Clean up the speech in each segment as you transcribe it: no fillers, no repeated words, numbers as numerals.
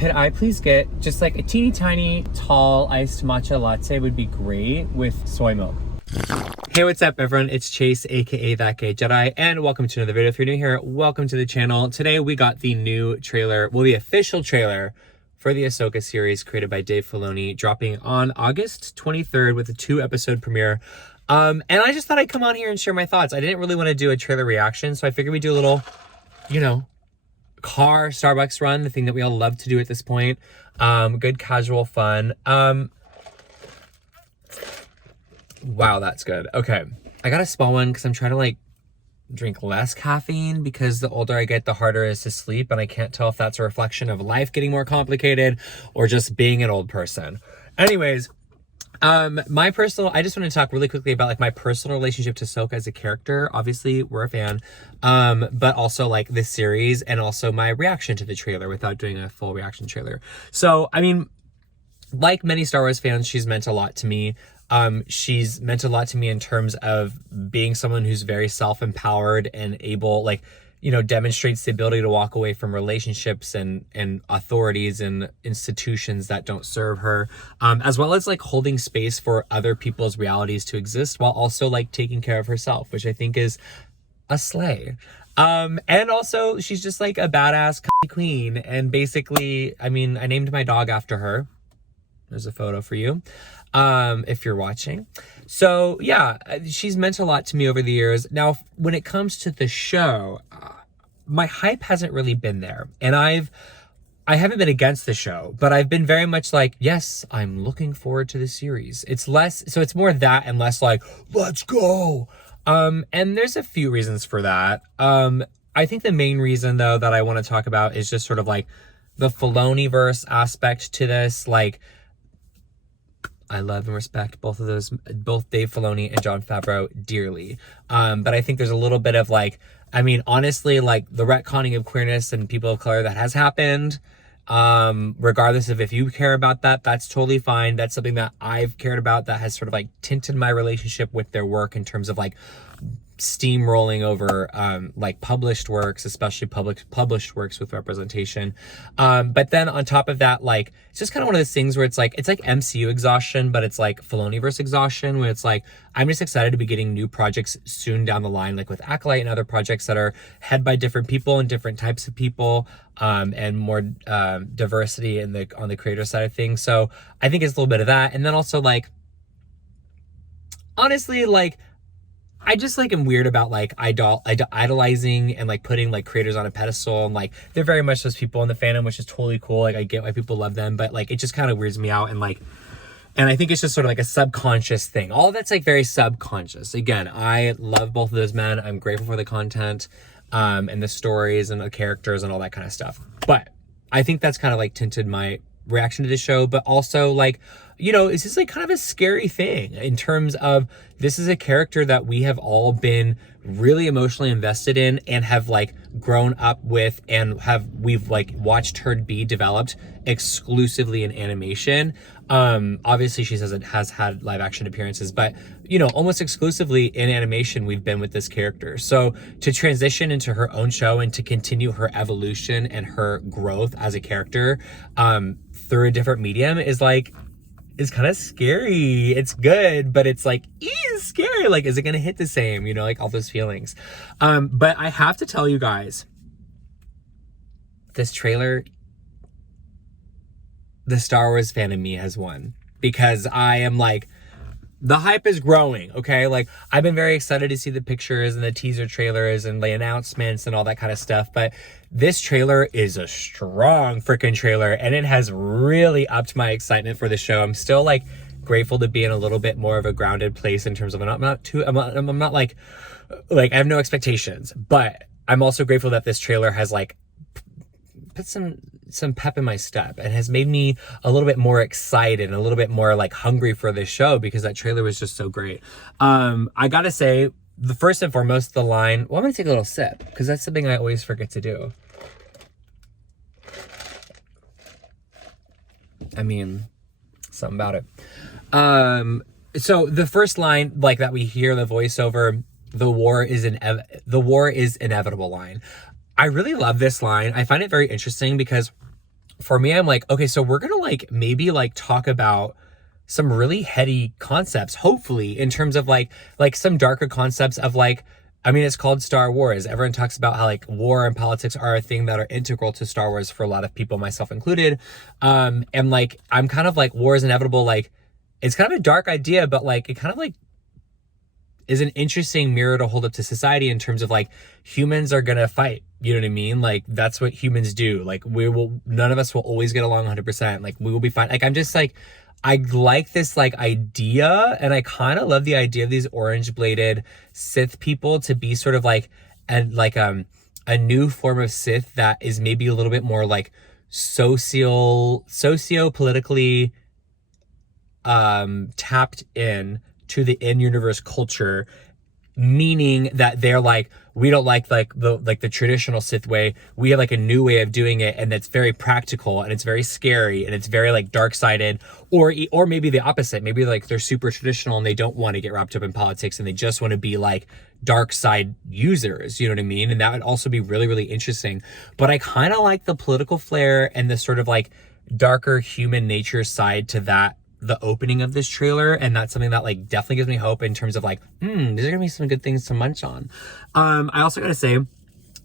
could I please get just like a teeny tiny tall iced matcha latte would be great with soy milk. Hey, what's up everyone? It's Chase, aka That Gay Jedi, and welcome to another video. If you're new here, welcome to the channel. Today we got the new trailer, well, the official trailer for the AHSOKA series created by Dave Filoni, dropping on August 23rd with a 2-episode premiere. And I just thought I'd come on here and share my thoughts. I didn't really want to do a trailer reaction, so I figured we'd do a little, you know, car Starbucks run, the thing that we all love to do at this point. Good casual fun. Wow, that's good. Okay, I got a small one because I'm trying to like drink less caffeine, because the older I get, the harder it is to sleep, and I can't tell if that's a reflection of life getting more complicated or just being an old person. Anyways, I just want to talk really quickly about like my personal relationship to AHSOKA as a character. Obviously we're a fan, but also like this series, and also my reaction to the trailer without doing a full reaction trailer. So, I mean, like many Star Wars fans, she's meant a lot to me. She's meant a lot to me in terms of being someone who's very self-empowered and able, like, you know, demonstrates the ability to walk away from relationships and authorities and institutions that don't serve her, as well as like holding space for other people's realities to exist while also like taking care of herself, which I think is a slay. And also she's just like a badass queen. And basically, I mean, I named my dog after her. There's a photo for you, if you're watching. So yeah, she's meant a lot to me over the years. Now, when it comes to the show, my hype hasn't really been there. And I haven't been against the show, but I've been very much like, yes, I'm looking forward to the series. It's less, so it's more that and less like, let's go. And there's a few reasons for that. I think the main reason though that I want to talk about is just sort of like the Filoni-verse aspect to this. Like, I love and respect both Dave Filoni and Jon Favreau dearly. But I think there's a little bit of like, I mean, honestly, like the retconning of queerness and people of color that has happened, regardless of if you care about that, that's totally fine. That's something that I've cared about, that has sort of like tinted my relationship with their work in terms of like steamrolling over like published works, especially published works with representation. But then on top of that, like, it's just kind of one of those things where it's like MCU exhaustion, but it's like Filoniverse exhaustion, where it's like, I'm just excited to be getting new projects soon down the line, like with Acolyte and other projects that are head by different people and different types of people, and more diversity on the creator side of things. So I think it's a little bit of that. And then also like, honestly, like, I just like am weird about like idolizing and like putting like creators on a pedestal, and like they're very much those people in the fandom, which is totally cool. Like I get why people love them, but like it just kind of weirds me out, and I think it's just sort of like a subconscious thing. All that's like very subconscious. Again, I love both of those men. I'm grateful for the content, and the stories and the characters and all that kind of stuff. But I think that's kind of like tinted my reaction to the show. But also like, you know, it's just like kind of a scary thing in terms of this is a character that we have all been really emotionally invested in and have like grown up with, and we've like watched her be developed exclusively in animation. Obviously she has had live action appearances, but you know, almost exclusively in animation we've been with this character. So to transition into her own show and to continue her evolution and her growth as a character through a different medium is kind of scary. It's good, but it's like, scary. Like, is it going to hit the same? You know, like all those feelings. But I have to tell you guys, this trailer, the Star Wars fan in me has won, because I am like, the hype is growing, okay? Like, I've been very excited to see the pictures and the teaser trailers and the announcements and all that kind of stuff, but this trailer is a strong freaking trailer, and it has really upped my excitement for the show. I'm still like grateful to be in a little bit more of a grounded place in terms of I'm not like I have no expectations, but I'm also grateful that this trailer has like put some pep in my step and has made me a little bit more excited and a little bit more like hungry for this show, because that trailer was just so great. I gotta say, the first and foremost, the line, well, I'm gonna take a little sip because that's something I always forget to do. I mean, something about it. So the first line, like that we hear the voiceover, the war is inevitable line. I really love this line. I find it very interesting because for me, I'm like, okay, so we're gonna like maybe like talk about some really heady concepts, hopefully, in terms of like some darker concepts of like, I mean, it's called Star Wars. Everyone talks about how like war and politics are a thing that are integral to Star Wars for a lot of people, myself included. And like, I'm kind of like, war is inevitable. Like, it's kind of a dark idea, but like, it kind of like is an interesting mirror to hold up to society in terms of like, humans are gonna fight. You know what I mean? Like, that's what humans do. Like, none of us will always get along 100%. Like, we will be fine. Like, I'm just like, I like this like idea, and I kind of love the idea of these orange bladed Sith people to be sort of like a new form of Sith that is maybe a little bit more like socio-politically tapped in to the in-universe culture, meaning that they're like, we don't like the traditional Sith way. We have like a new way of doing it, and that's very practical, and it's very scary, and it's very like dark-sided, or maybe the opposite. Maybe like they're super traditional and they don't want to get wrapped up in politics, and they just want to be like dark side users. You know what I mean? And that would also be really, really interesting. But I kind of like the political flair and the sort of like darker human nature side to that, the opening of this trailer, and that's something that like definitely gives me hope in terms of like, these are gonna be some good things to munch on. I also gotta say,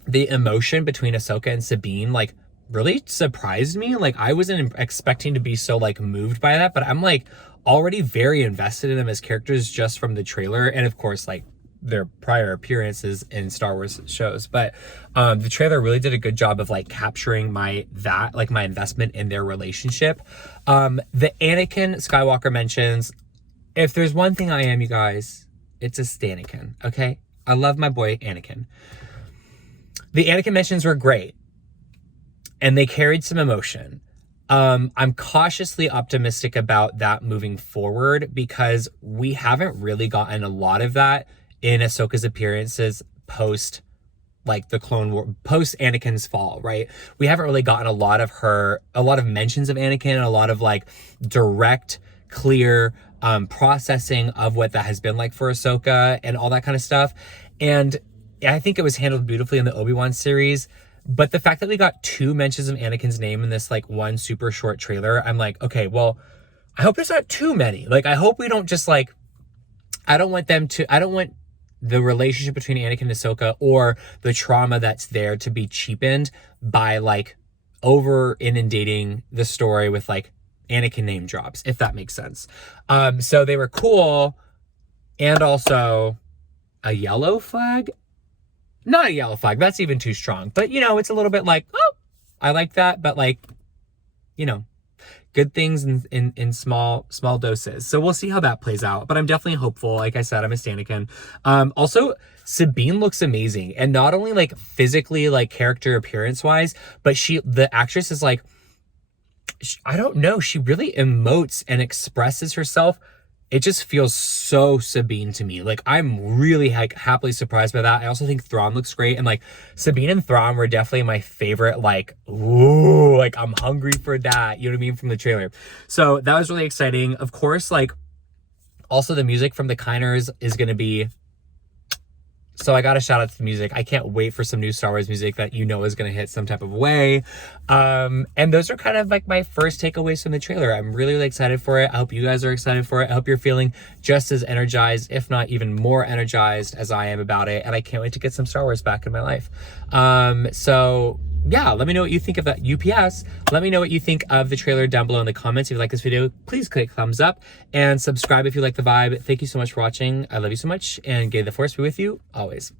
the emotion between Ahsoka and Sabine like really surprised me. Like, I wasn't expecting to be so like moved by that, but I'm like already very invested in them as characters just from the trailer, and of course like their prior appearances in Star Wars shows. But the trailer really did a good job of like capturing my investment in their relationship. The Anakin Skywalker mentions, if there's one thing I am, you guys, it's a Stanikin, okay? I love my boy Anakin. The Anakin mentions were great, and they carried some emotion. I'm cautiously optimistic about that moving forward, because we haven't really gotten a lot of that in Ahsoka's appearances post like the Clone War, post Anakin's fall, right? We haven't really gotten a lot of mentions of Anakin, and a lot of like direct, clear processing of what that has been like for Ahsoka and all that kind of stuff. And I think it was handled beautifully in the Obi-Wan series. But the fact that we got 2 mentions of Anakin's name in this like one super short trailer, I'm like, okay, well, I hope there's not too many. Like, I hope we don't just like, I don't want the relationship between Anakin and Ahsoka, or the trauma that's there, to be cheapened by like over inundating the story with like Anakin name drops, if that makes sense. So they were cool. And also a yellow flag, not a yellow flag, that's even too strong, but you know, it's a little bit like, oh, I like that, but like, you know, good things in small doses. So we'll see how that plays out, but I'm definitely hopeful. Like I said, I'm a Stanikin. Also, Sabine looks amazing, and not only like physically, like character appearance wise, but the actress is like, I don't know, she really emotes and expresses herself. It just feels so Sabine to me. Like, I'm really happily surprised by that. I also think Thrawn looks great. And like, Sabine and Thrawn were definitely my favorite, like, ooh, like I'm hungry for that. You know what I mean? From the trailer. So that was really exciting. Of course, like, also the music from the Kiners is going to be, so I got to shout out to the music. I can't wait for some new Star Wars music that you know is going to hit some type of way. And those are kind of like my first takeaways from the trailer. I'm really, really excited for it. I hope you guys are excited for it. I hope you're feeling just as energized, if not even more energized as I am about it. And I can't wait to get some Star Wars back in my life. So yeah, let me know what you think of that. UPS, let me know what you think of the trailer down below in the comments. If you like this video, please click thumbs up and subscribe if you like the vibe. Thank you so much for watching. I love you so much, and may the force be with you always.